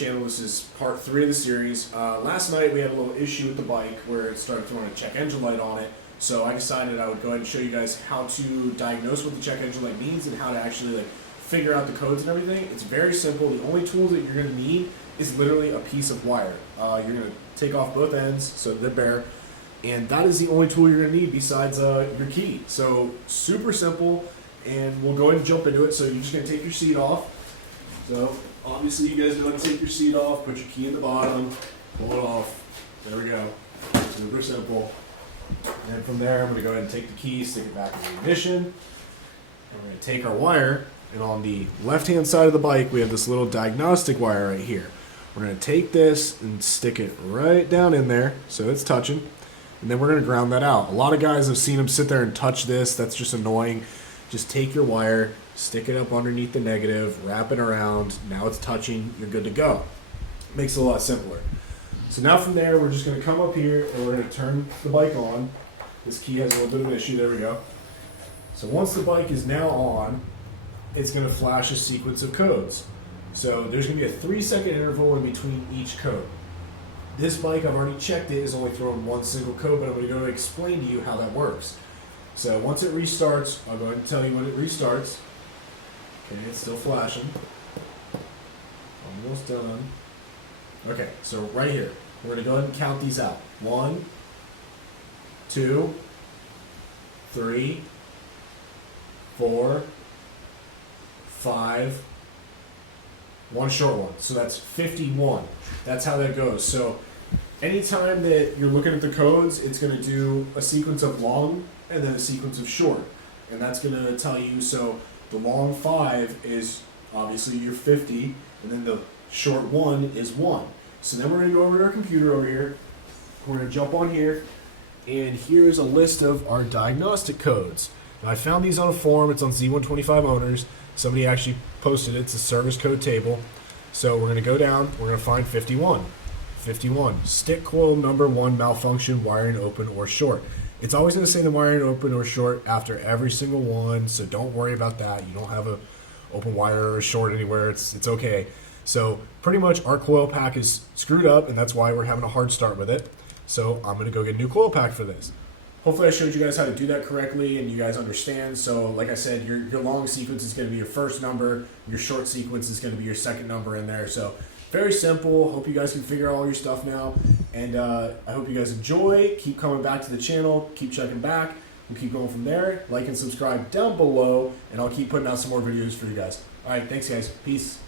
channel. This is part 3 of the series. Last night we had a little issue with the bike where it started throwing a check engine light on it. So I decided I would go ahead and show you guys how to diagnose what the check engine light means and how to actually figure out the codes and everything. It's very simple. The only tool that you're going to need is literally a piece of wire. You're going to take off both ends so they're bare, and that is the only tool you're going to need besides your key. So super simple, and we'll go ahead and jump into it. So you're just going to take your seat off. So obviously you guys know how to take your seat off, put your key in the bottom, pull it off. There we go. Super simple. And then from there, I'm going to go ahead and take the key, stick it back in the ignition. And we're going to take our wire, and on the left-hand side of the bike, we have this little diagnostic wire right here. We're going to take this and stick it right down in there so it's touching, and then we're going to ground that out. A lot of guys have seen them sit there and touch this. That's just annoying. Just take your wire, stick it up underneath the negative, wrap it around. Now it's touching. You're good to go. Makes it a lot simpler. So now from there, we're just going to come up here and we're going to turn the bike on. This key has a little bit of an issue. There we go. So once the bike is now on, it's going to flash a sequence of codes. So there's going to be a 3-second interval in between each code. This bike, I've already checked it, is only throwing one single code, but I'm going to go explain to you how that works. So once it restarts, I'll go ahead and tell you when it restarts. Okay, it's still flashing. Almost done. Okay, so right here, we're going to go ahead and count these out. 1, 2, 3, 4, 5, one short one. So that's 51. That's how that goes. So anytime that you're looking at the codes, it's going to do a sequence of long and then a sequence of short. And that's going to tell you, so the long 5 is obviously your 50, and then the short 1 is 1. So then we're going to go over to our computer over here. We're going to jump on here, and here's a list of our diagnostic codes. Now, I found these on a forum. It's on Z125 owners. Somebody actually posted it. It's a service code table. So we're going to go down. We're going to find 51. 51. Stick coil number 1 malfunction, wiring open or short. It's always going to say the wiring open or short after every single one, so don't worry about that. You don't have a open wire or a short anywhere. It's okay. So pretty much our coil pack is screwed up, and that's why we're having a hard start with it. So I'm going to go get a new coil pack for this. Hopefully I showed you guys how to do that correctly and you guys understand. So like I said, your long sequence is going to be your first number. Your short sequence is going to be your second number in there. So very simple. Hope you guys can figure out all your stuff now. And I hope you guys enjoy. Keep coming back to the channel. Keep checking back. We'll keep going from there. Like and subscribe down below. And I'll keep putting out some more videos for you guys. All right. Thanks, guys. Peace.